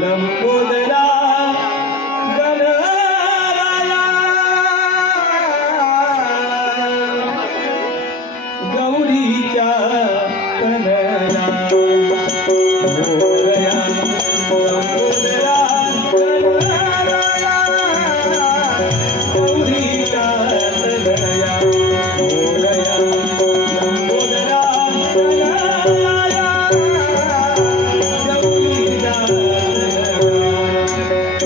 Lambodara